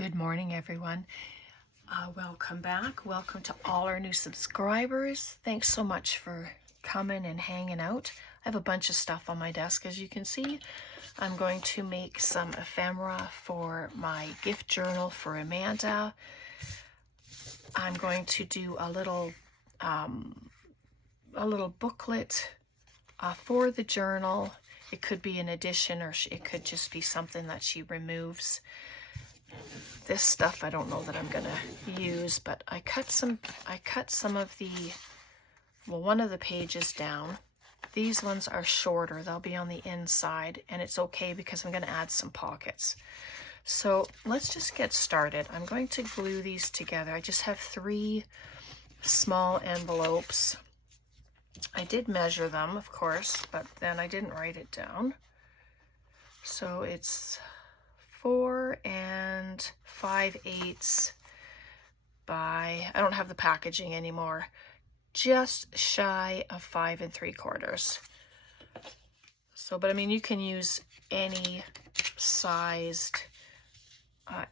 Good morning, everyone. Welcome back. Welcome to all our new subscribers. Thanks so much for coming and hanging out. I have a bunch of stuff on my desk, as you can see. I'm going to make some ephemera for my gift journal for Amanda. I'm going to do a little booklet for the journal. It could be an addition, or it could just be something that she removes. This stuff I don't know that I'm gonna use, but I cut some of the, one of the pages down. These ones are shorter, they'll be on the inside, and it's okay because I'm gonna add some pockets. So let's just get started. I'm going to glue these together. I just have 3 small envelopes. I did measure them, of course, but then I didn't write it down. So it's 4 5/8 by, I don't have the packaging anymore, just shy of 5 3/4. So, but I mean, you can use any sized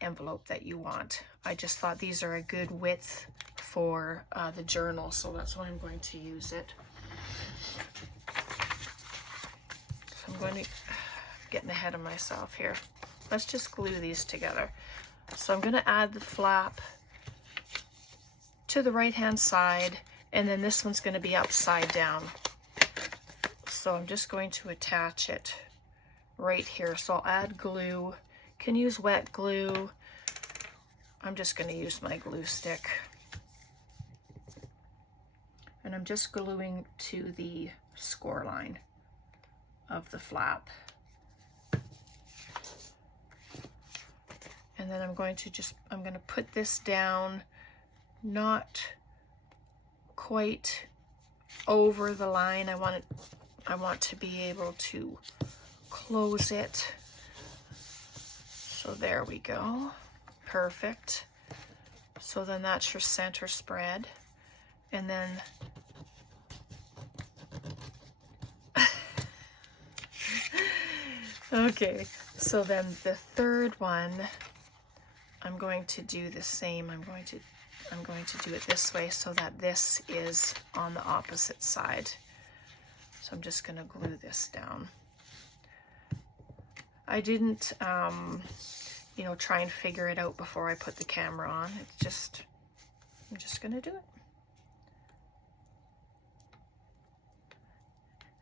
envelope that you want. I just thought these are a good width for the journal, so that's why I'm going to use it. So I'm going to, getting ahead of myself here. Let's just glue these together. So I'm going to add the flap to the right hand side, and then this one's going to be upside down. So I'm just going to attach it right here. So I'll add glue. You can use wet glue. I'm just going to use my glue stick. And I'm just gluing to the score line of the flap. And then I'm going to put this down, not quite over the line. I want to be able to close it. So there we go. Perfect. So then that's your center spread. And then okay, so then the third one, I'm going to do the same. I'm going to do it this way so that this is on the opposite side. So I'm just going to glue this down. I didn't, try and figure it out before I put the camera on. I'm just going to do it.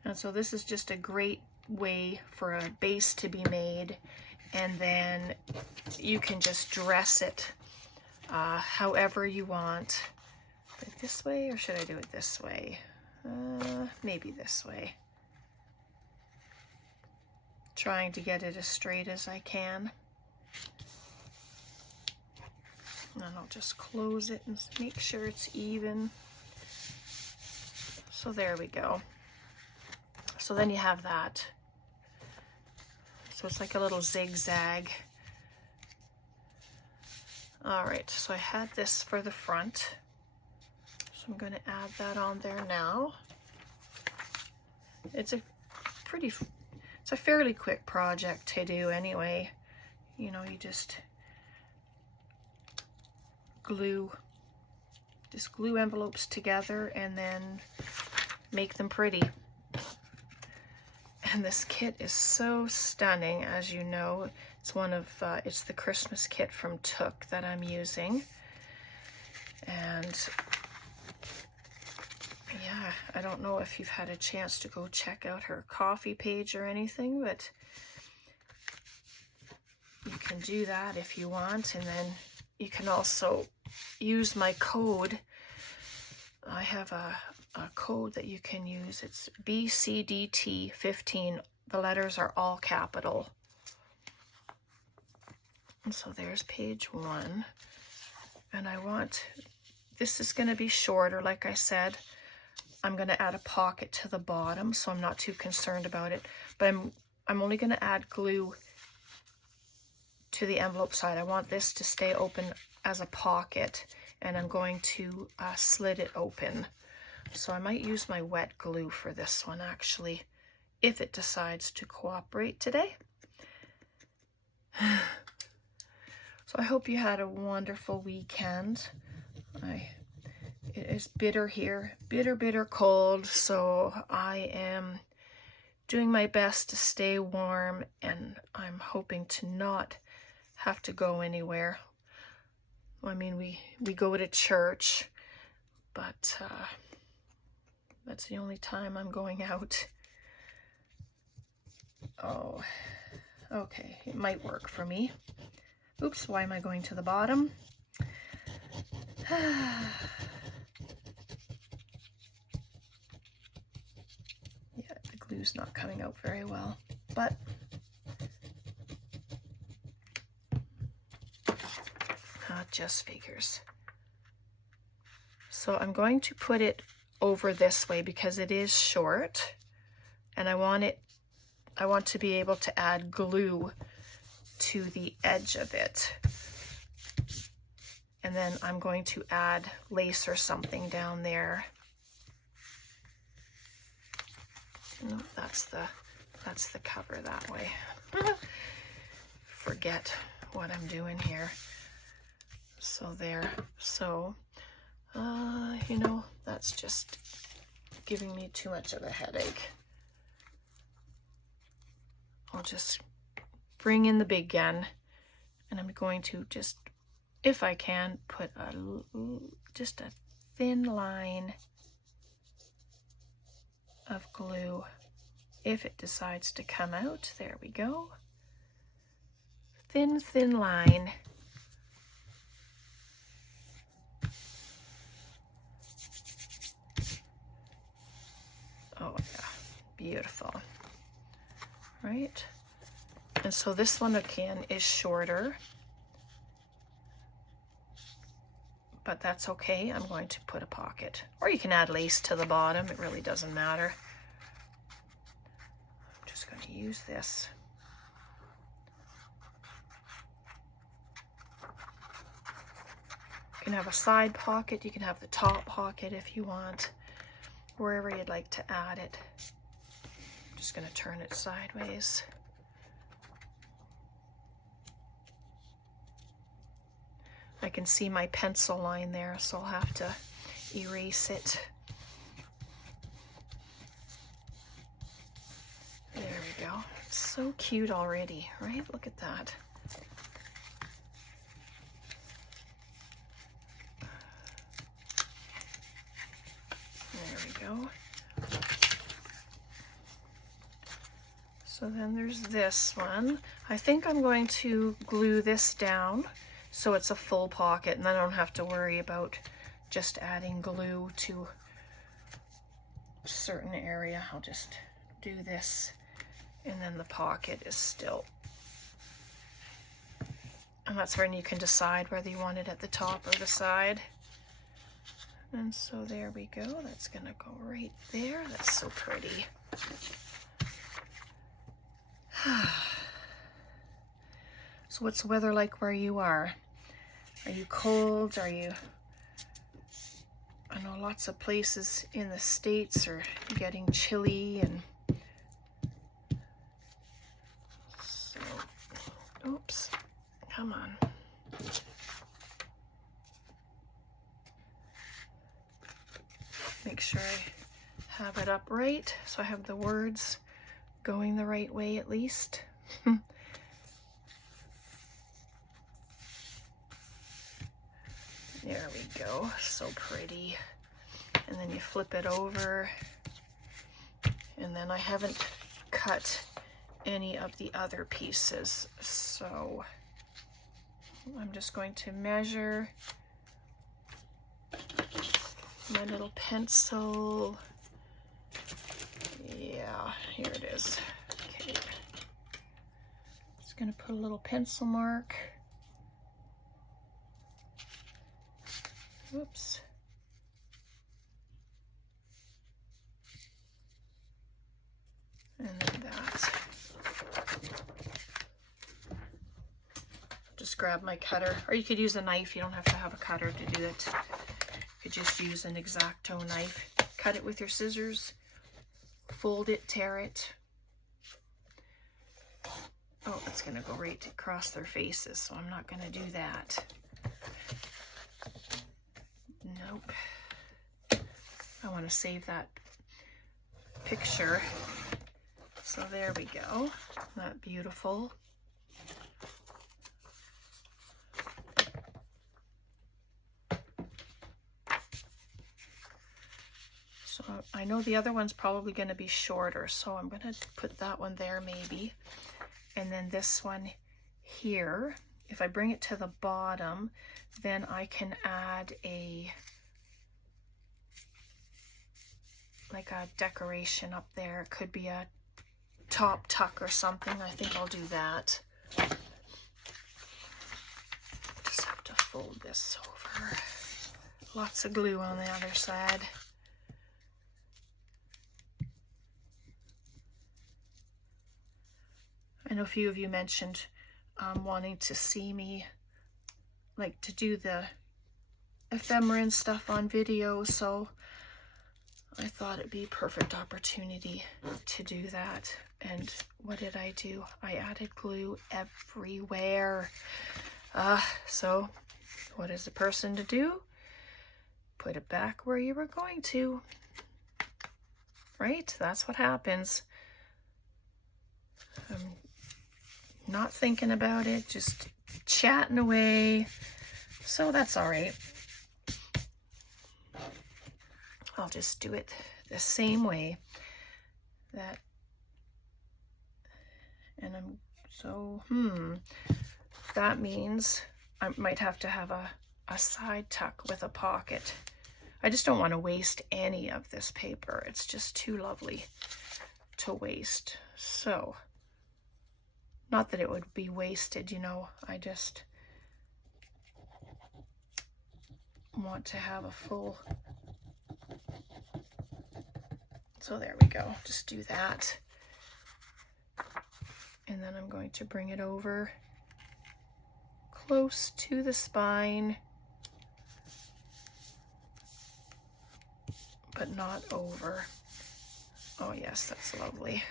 And so this is just a great way for a base to be made, and then you can just dress it however you want. Like this way, or should I do it this way? Maybe this way. Trying to get it as straight as I can. And I'll just close it and make sure it's even. So there we go. So then you have that. So it's like a little zigzag. All right, so I had this for the front. So I'm going to add that on there now. It's a fairly quick project to do anyway. You just glue envelopes together and then make them pretty. And this kit is so stunning, as you know. It's it's the Christmas kit from Took that I'm using. And yeah, I don't know if you've had a chance to go check out her coffee page or anything, but you can do that if you want. And then you can also use my code. I have a code that you can use. It's BCDT15. The letters are all capital. And so there's page 1. And this is going to be shorter, like I said. I'm going to add a pocket to the bottom, so I'm not too concerned about it. But I'm only going to add glue to the envelope side. I want this to stay open as a pocket, and I'm going to slit it open. So I might use my wet glue for this one, actually, if it decides to cooperate today. So I hope you had a wonderful weekend. It is bitter here, bitter cold, so I am doing my best to stay warm, and I'm hoping to not have to go anywhere. I mean, we go to church, but that's the only time I'm going out. Oh, okay, it might work for me. Oops, why am I going to the bottom? Yeah, the glue's not coming out very well, but just figures. So I'm going to put it over this way because it is short, and I want to be able to add glue to the edge of it. And then I'm going to add lace or something down there. No, that's the cover that way. Forget what I'm doing here. So there. So, you know, that's just giving me too much of a headache. I'll just bring in the big gun, and I'm going to just, if I can, put just a thin line of glue if it decides to come out. There we go. Thin line. Oh yeah, beautiful. Right? And so this one again is shorter, but that's okay. I'm going to put a pocket, or you can add lace to the bottom. It really doesn't matter. I'm just going to use this. You can have a side pocket, you can have the top pocket if you want, wherever you'd like to add it. I'm just going to turn it sideways. I can see my pencil line there, so I'll have to erase it. There we go. It's so cute already, right? Look at that. There we go. So then there's this one. I think I'm going to glue this down so it's a full pocket, and I don't have to worry about just adding glue to a certain area. I'll just do this, and then the pocket is still. And that's when you can decide whether you want it at the top or the side. And so there we go. That's gonna go right there. That's so pretty. So what's the weather like where you are? Are you cold? Are you... I know lots of places in the States are getting chilly, and so, oops, come on. Make sure I have it upright so I have the words going the right way at least. There we go, so pretty. And then you flip it over, and then I haven't cut any of the other pieces, so I'm just going to measure my little pencil. Yeah, here it is. Okay, just gonna put a little pencil mark. Oops. And then that. Just grab my cutter, or you could use a knife. You don't have to have a cutter to do it. You could just use an X-Acto knife. Cut it with your scissors, fold it, tear it. Oh, it's going to go right across their faces, so I'm not going to do that. Nope. I want to save that picture. So there we go. Isn't that beautiful? So I know the other one's probably going to be shorter, so I'm going to put that one there maybe. And then this one here, if I bring it to the bottom, then I can add like a decoration up there. It could be a top tuck or something. I think I'll do that. Just have to fold this over. Lots of glue on the other side. I know a few of you mentioned wanting to see me, like, to do the ephemera and stuff on video, so I thought it'd be a perfect opportunity to do that. And what did I do? I added glue everywhere. So what is a person to do? Put it back where you were going to. Right? That's what happens. Not thinking about it, just chatting away. So that's all right. I'll just do it the same way. That means I might have to have a side tuck with a pocket. I just don't want to waste any of this paper. It's just too lovely to waste. So, not that it would be wasted, you know, I just want to have a full. So there we go, just do that. And then I'm going to bring it over close to the spine, but not over. Oh yes, that's lovely.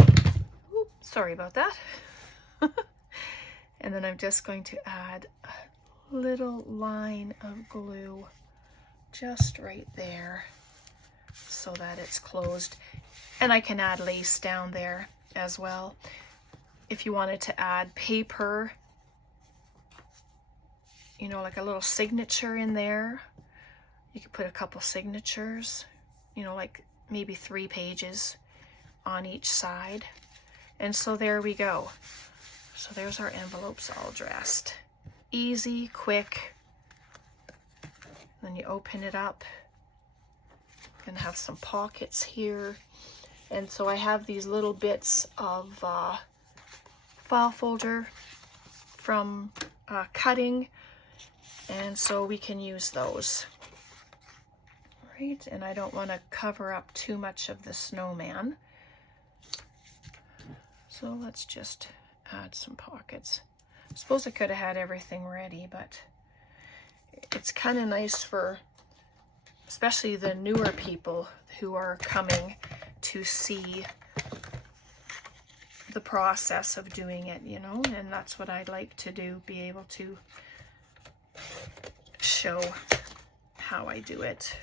Oops, sorry about that. And then I'm just going to add a little line of glue just right there so that it's closed. And I can add lace down there as well. If you wanted to add paper, you know, like a little signature in there, you could put a couple signatures, you know, like maybe 3 pages on each side. And so there we go. So there's our envelopes all dressed. Easy, quick. Then you open it up. Gonna have some pockets here. And so I have these little bits of file folder from cutting, and so we can use those. Right, and I don't want to cover up too much of the snowman. So let's just add some pockets. I suppose I could have had everything ready, but it's kind of nice for especially the newer people who are coming to see the process of doing it, you know, and that's what I'd like to do, be able to show how I do it.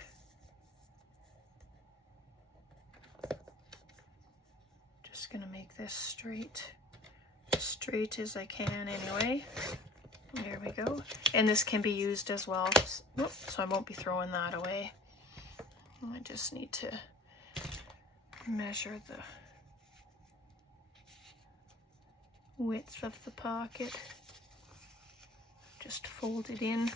Just gonna make this straight as I can anyway. There we go. And this can be used as well, so I won't be throwing that away. I just need to measure the width of the pocket. Just fold it in.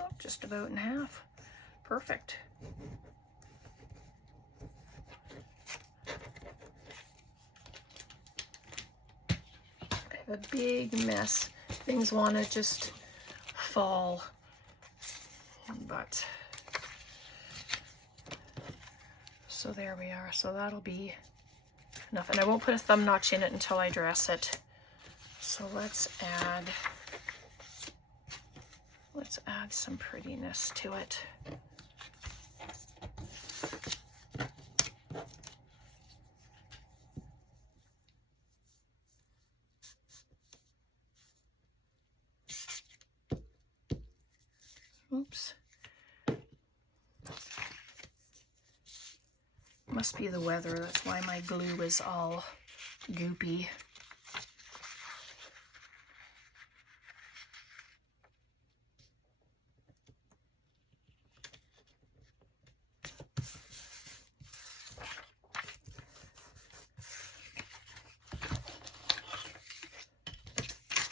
Oh, just about in half. Perfect. I have a big mess. Things want to just fall, but so there we are. So that'll be enough, and I won't put a thumb notch in it until I dress it. So let's add some prettiness to it. Oops. Must be the weather, that's why my glue is all goopy.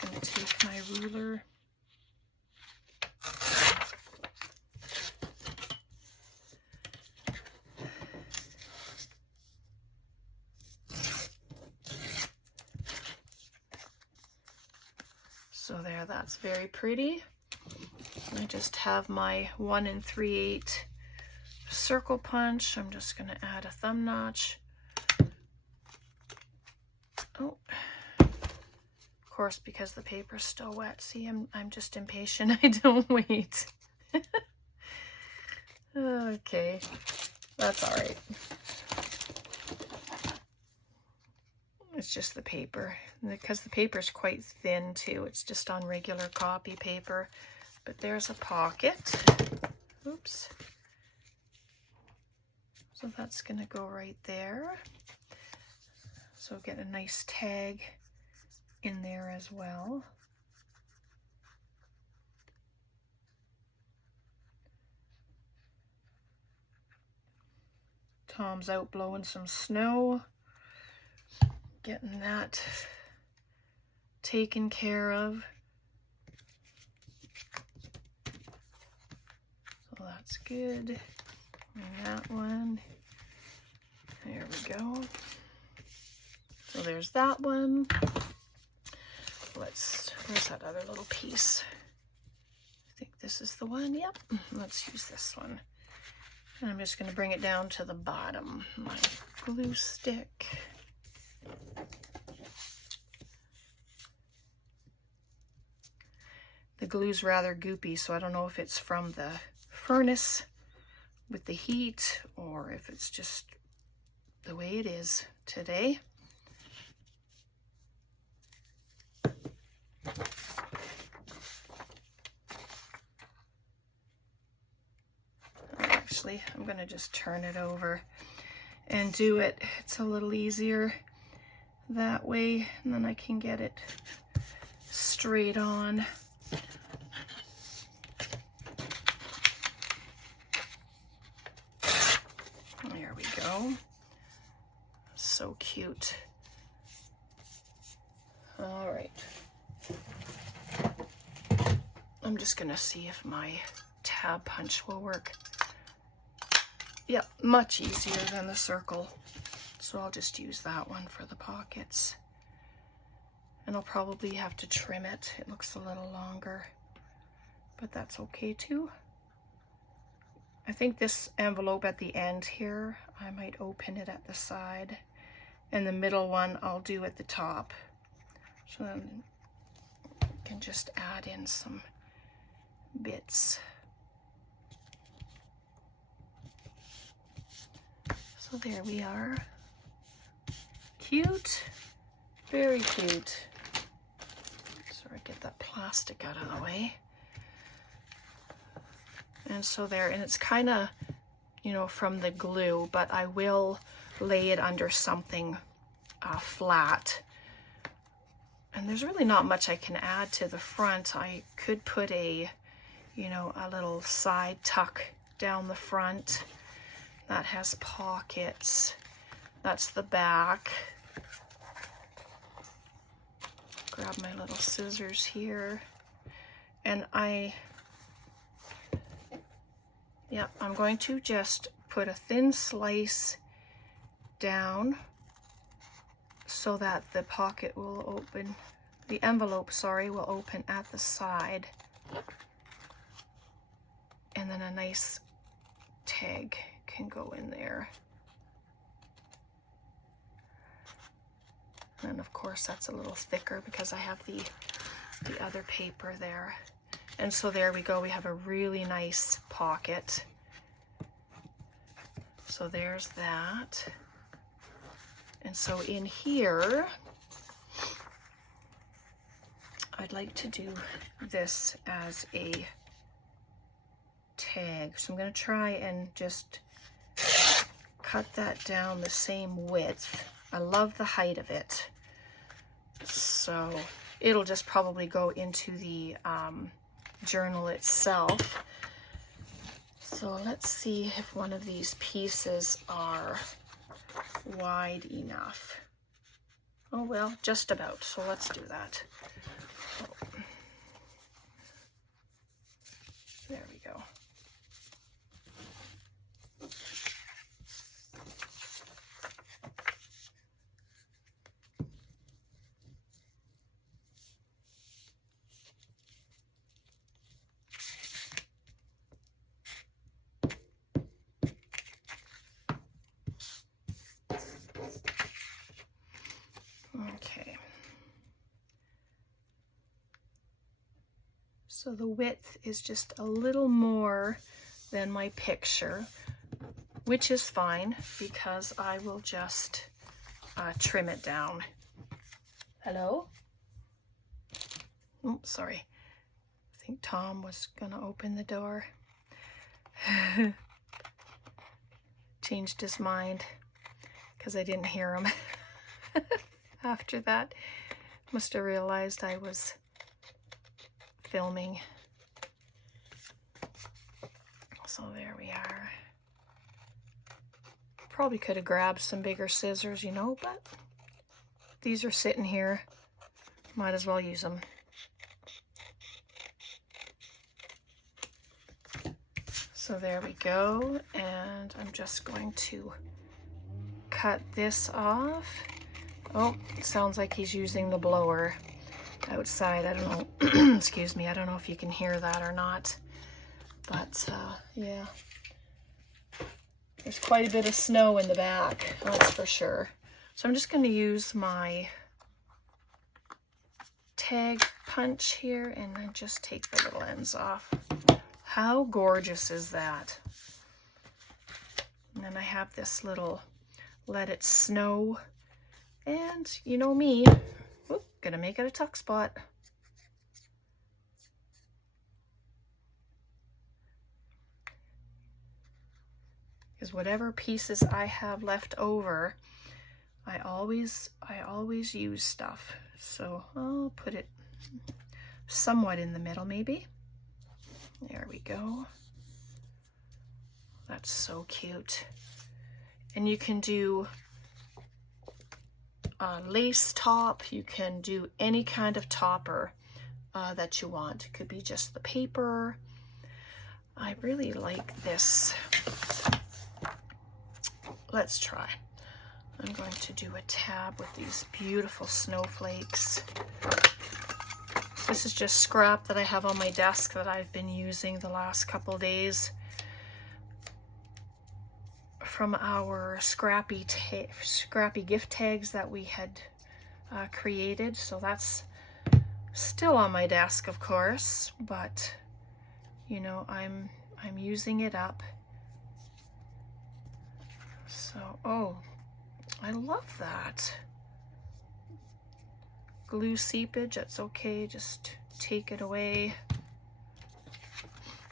I'm going to take my ruler. So there, that's very pretty. I just have my 1 3/8 circle punch. I'm just going to add a thumb notch. Oh, of course, because the paper's still wet. See, I'm just impatient. I don't wait. Okay, that's all right. It's just the paper, because the paper is quite thin too. It's just on regular copy paper. But there's a pocket. Oops. So that's going to go right there. So get a nice tag in there as well. Tom's out blowing some snow. Getting that taken care of. So that's good. And that one. There we go. So there's that one. Where's that other little piece? I think this is the one. Yep. Let's use this one. And I'm just going to bring it down to the bottom. My glue stick. The glue's rather goopy, so I don't know if it's from the furnace with the heat or if it's just the way it is today. Actually, I'm going to just turn it over and do it. It's a little easier that way, and then I can get it straight on. There we go. So cute. All right. I'm just going to see if my tab punch will work. Yep, much easier than the circle. So I'll just use that one for the pockets. And I'll probably have to trim it. It looks a little longer, but that's okay too. I think this envelope at the end here, I might open it at the side. And the middle one I'll do at the top. So then I can just add in some bits. So there we are. Cute, very cute. So I get that plastic out of the way. And so there, and it's kind of, you know, from the glue, but I will lay it under something flat. And there's really not much I can add to the front. I could put a, you know, a little side tuck down the front that has pockets. That's the back. Grab my little scissors here. And I'm going to just put a thin slice down so that the pocket will open, the envelope, sorry, will open at the side. And then a nice tag can go in there. And of course that's a little thicker because I have the other paper there. And so there we go, we have a really nice pocket. So there's that. And so in here, I'd like to do this as a tag. So I'm going to try and just cut that down the same width. I love the height of it. So it'll just probably go into the journal itself. So let's see if one of these pieces are wide enough. Oh well, just about. So let's do that. There we go. Okay. So the width is just a little more than my picture, which is fine because I will just trim it down. Hello? Oh, sorry. I think Tom was gonna open the door. Changed his mind because I didn't hear him. After that, must have realized I was filming. So there we are. Probably could have grabbed some bigger scissors, you know, but these are sitting here. Might as well use them. So there we go, and I'm just going to cut this off. Oh, it sounds like he's using the blower outside. I don't know, excuse me, I don't know if you can hear that or not, but yeah, there's quite a bit of snow in the back, that's for sure. So I'm just going to use my tag punch here and then just take the little ends off. How gorgeous is that? And then I have this little let it snow, and you know me, whoop, gonna make it a tuck spot. Because whatever pieces I have left over, I always use stuff. So I'll put it somewhat in the middle maybe. There we go. That's so cute. And you can do a lace top, you can do any kind of topper that you want. It could be just the paper. I really like this. Let's try. I'm going to do a tab with these beautiful snowflakes. This is just scrap that I have on my desk that I've been using the last couple days from our scrappy gift tags that we had created. So that's still on my desk, of course, but you know, I'm using it up. So, oh, I love that. Glue seepage, that's okay, just take it away.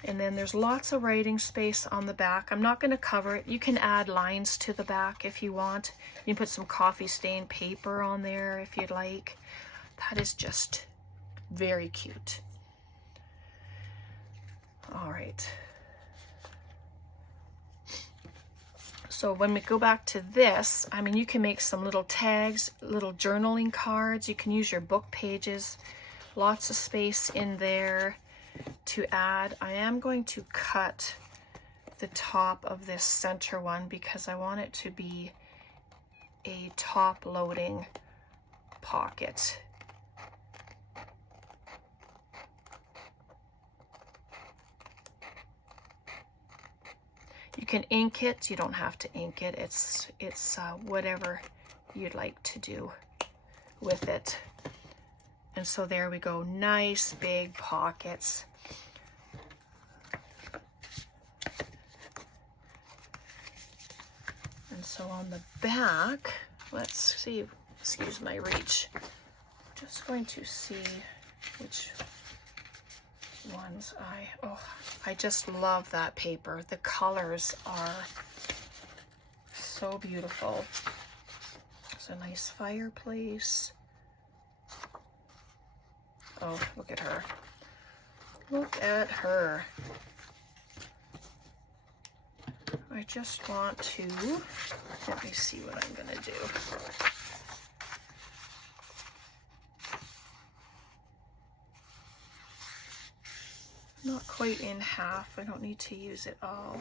And then there's lots of writing space on the back. I'm not going to cover it. You can add lines to the back if you want. You can put some coffee stained paper on there if you'd like. That is just very cute. All right. So when we go back to this, I mean, you can make some little tags, little journaling cards. You can use your book pages. Lots of space in there to add. I am going to cut the top of this center one because I want it to be a top loading pocket. You can ink it, you don't have to ink it. It's whatever you'd like to do with it. And so there we go, nice big pockets. And so on the back, let's see, excuse my reach. Just going to see which ones. I just love that paper. The colors are so beautiful. It's a nice fireplace. Oh, look at her. Look at her. I just want to, let me see what I'm gonna do. Not quite in half. I don't need to use it all.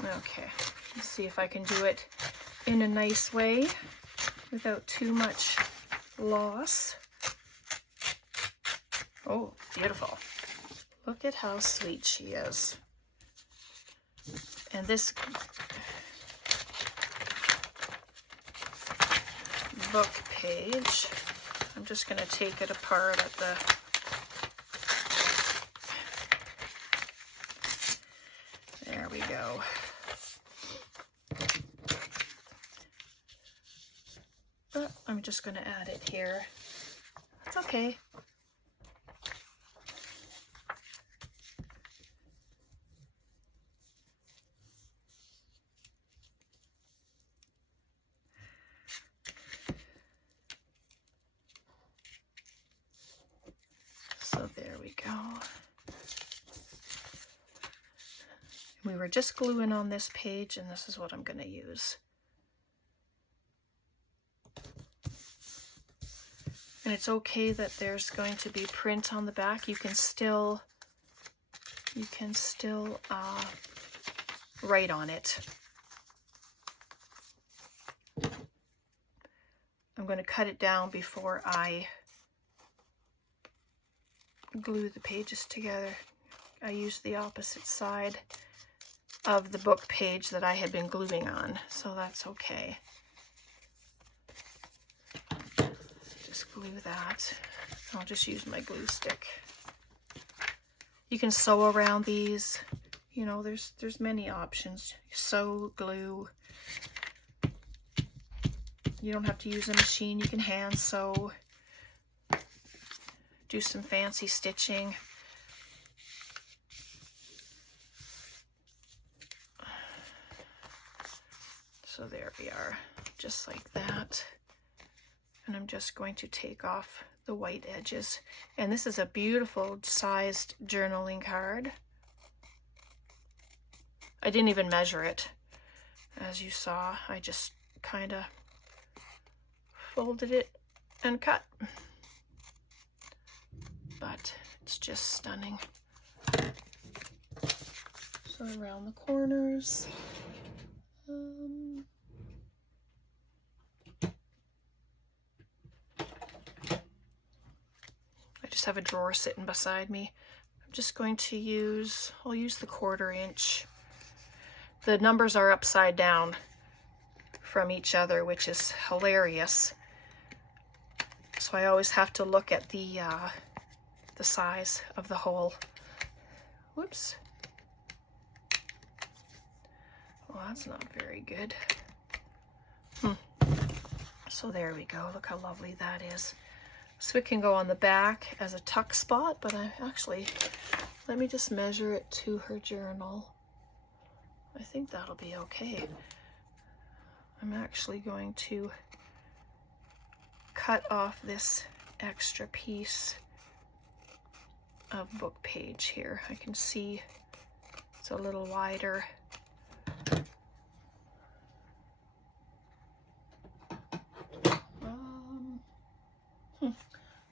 Okay, let's see if I can do it in a nice way without too much loss. Oh, beautiful. Look at how sweet she is. And this book page, I'm just going to take it apart at the there we go. But I'm just going to add it here. It's okay. So there we go. We were just gluing on this page, and this is what I'm going to use. And it's okay that there's going to be print on the back. You can still write on it. I'm going to cut it down before I glue the pages together. I used the opposite side of the book page that I had been gluing on, so that's okay. Just glue that. I'll just use my glue stick. You can sew around these. You know, there's many options. Sew, glue. You don't have to use a machine. You can hand sew. Do some fancy stitching. So there we are, just like that. And I'm just going to take off the white edges. And this is a beautiful sized journaling card. I didn't even measure it. As you saw, I just kind of folded it and cut. But it's just stunning. So around the corners. I just have a drawer sitting beside me. I'm just going to use, I'll use the 1/4 inch. The numbers are upside down from each other, which is hilarious. So I always have to look at the size of the hole. Whoops. Well, that's not very good. So there we go. Look how lovely that is. So it can go on the back as a tuck spot, but I actually, let me just measure it to her journal. I think that'll be okay. I'm actually going to cut off this extra piece of book page here. I can see it's a little wider.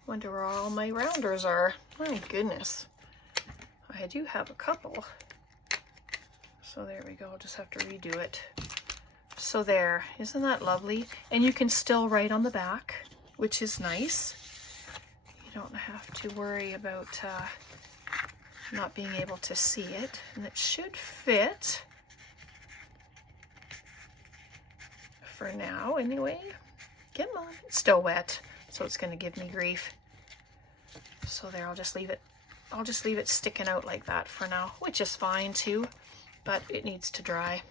Wonder where all my rounders are. My goodness. I do have a couple. So there we go. I'll just have to redo it. So there. Isn't that lovely? And you can still write on the back, which is nice. You don't have to worry about not being able to see it. And it should fit. For now, anyway. Come on. It's still wet, so it's going to give me grief. So there, I'll just leave it sticking out like that for now, which is fine too, but it needs to dry.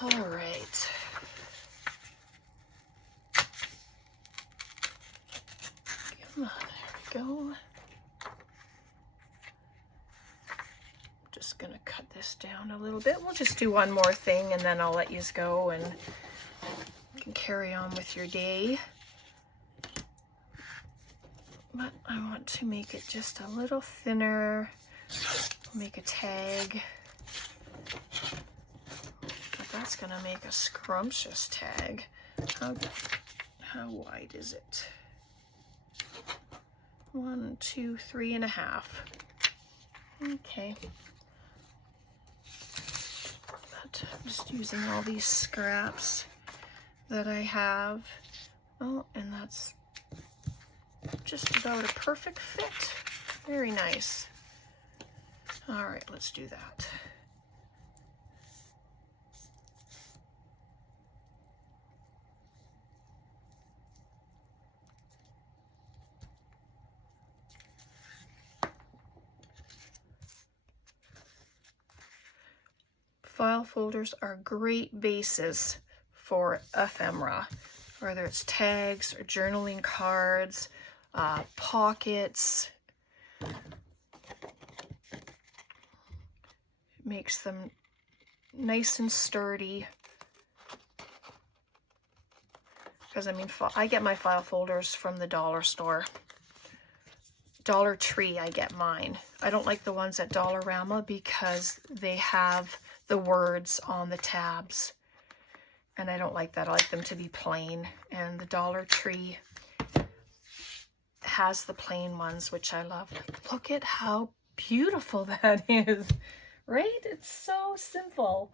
All right. Come on, there we go. Just gonna cut this down a little bit. We'll just do one more thing and then I'll let you go and you can carry on with your day. But I want to make it just a little thinner. Make a tag. But that's gonna make a scrumptious tag. How wide is it? 1, 2, 3.5. Okay. But I'm just using all these scraps that I have. Oh, and that's just about a perfect fit. Very nice. All right, let's do that. File folders are great bases for ephemera, whether it's tags or journaling cards, pockets. It makes them nice and sturdy. Because I mean, I get my file folders from the dollar store. Dollar Tree, I get mine. I don't like the ones at Dollarama because they have the words on the tabs. And I don't like that. I like them to be plain. And the Dollar Tree has the plain ones, which I love. Look at how beautiful that is, right? It's so simple.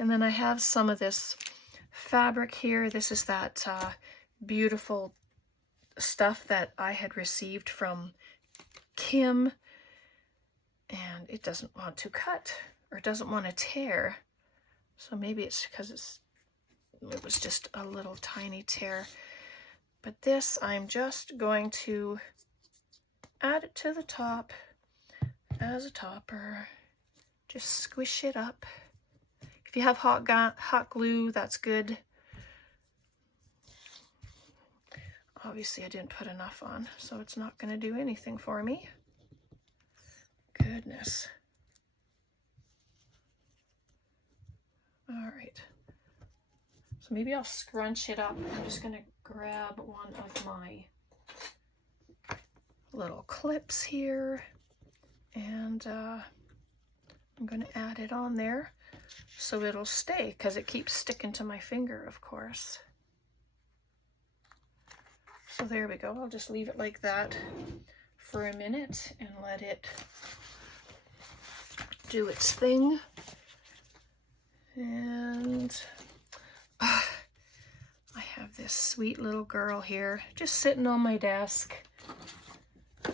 And then I have some of this fabric here. This is that beautiful stuff that I had received from Kim, and it doesn't want to cut or doesn't want to tear. So maybe it's because it was just a little tiny tear. But this, I'm just going to add it to the top as a topper. Just squish it up. If you have hot glue, that's good. Obviously, I didn't put enough on, so it's not going to do anything for me. Goodness. All right. So maybe I'll scrunch it up. I'm just going to grab one of my little clips here, and I'm going to add it on there so it'll stay, because it keeps sticking to my finger, of course. So there we go. I'll just leave it like that for a minute and let it do its thing. And I have this sweet little girl here just sitting on my desk.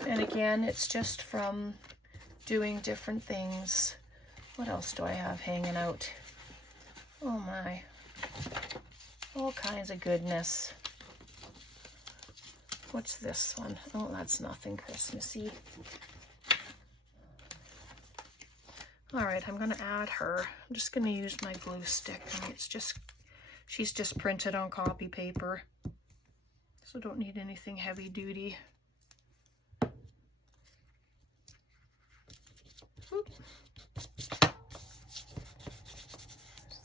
And again, it's just from doing different things. What else do I have hanging out? Oh my. All kinds of goodness. What's this one? Oh, that's nothing Christmassy. All right, I'm gonna add her. I'm just gonna use my glue stick. I mean, she's just printed on copy paper, so don't need anything heavy duty. Oop.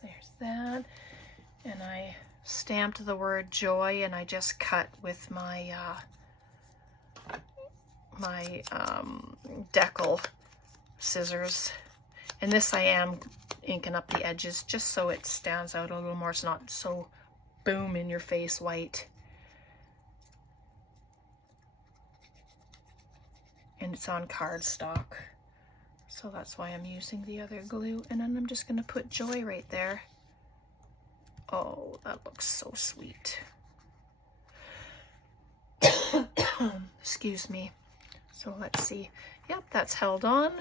There's that. And I stamped the word joy, and I just cut with my decal scissors. And this I am inking up the edges just so it stands out a little more. It's not so boom in your face white. And it's on cardstock, so that's why I'm using the other glue. And then I'm just going to put joy right there. Oh, that looks so sweet. Excuse me. So let's see. Yep, that's held on.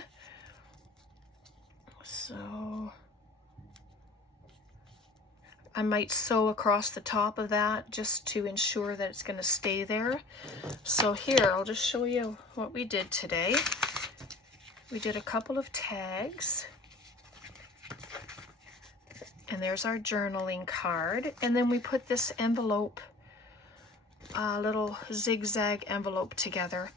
So I might sew across the top of that just to ensure that it's going to stay there. So here, I'll just show you what we did today. We did a couple of tags. And there's our journaling card. And then we put this envelope, little zigzag envelope together.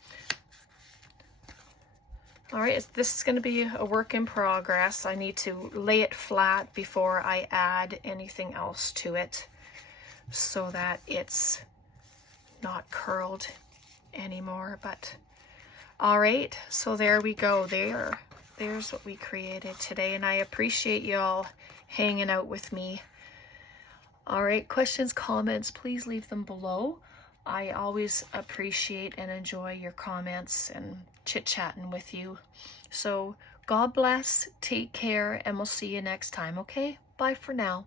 All right, this is going to be a work in progress. I need to lay it flat before I add anything else to it so that it's not curled anymore. But all right, so there we go. There's what we created today, and I appreciate y'all hanging out with me. All right, questions, comments, please leave them below. I always appreciate and enjoy your comments and chit-chatting with you. So God bless, take care, and we'll see you next time, okay? Bye for now.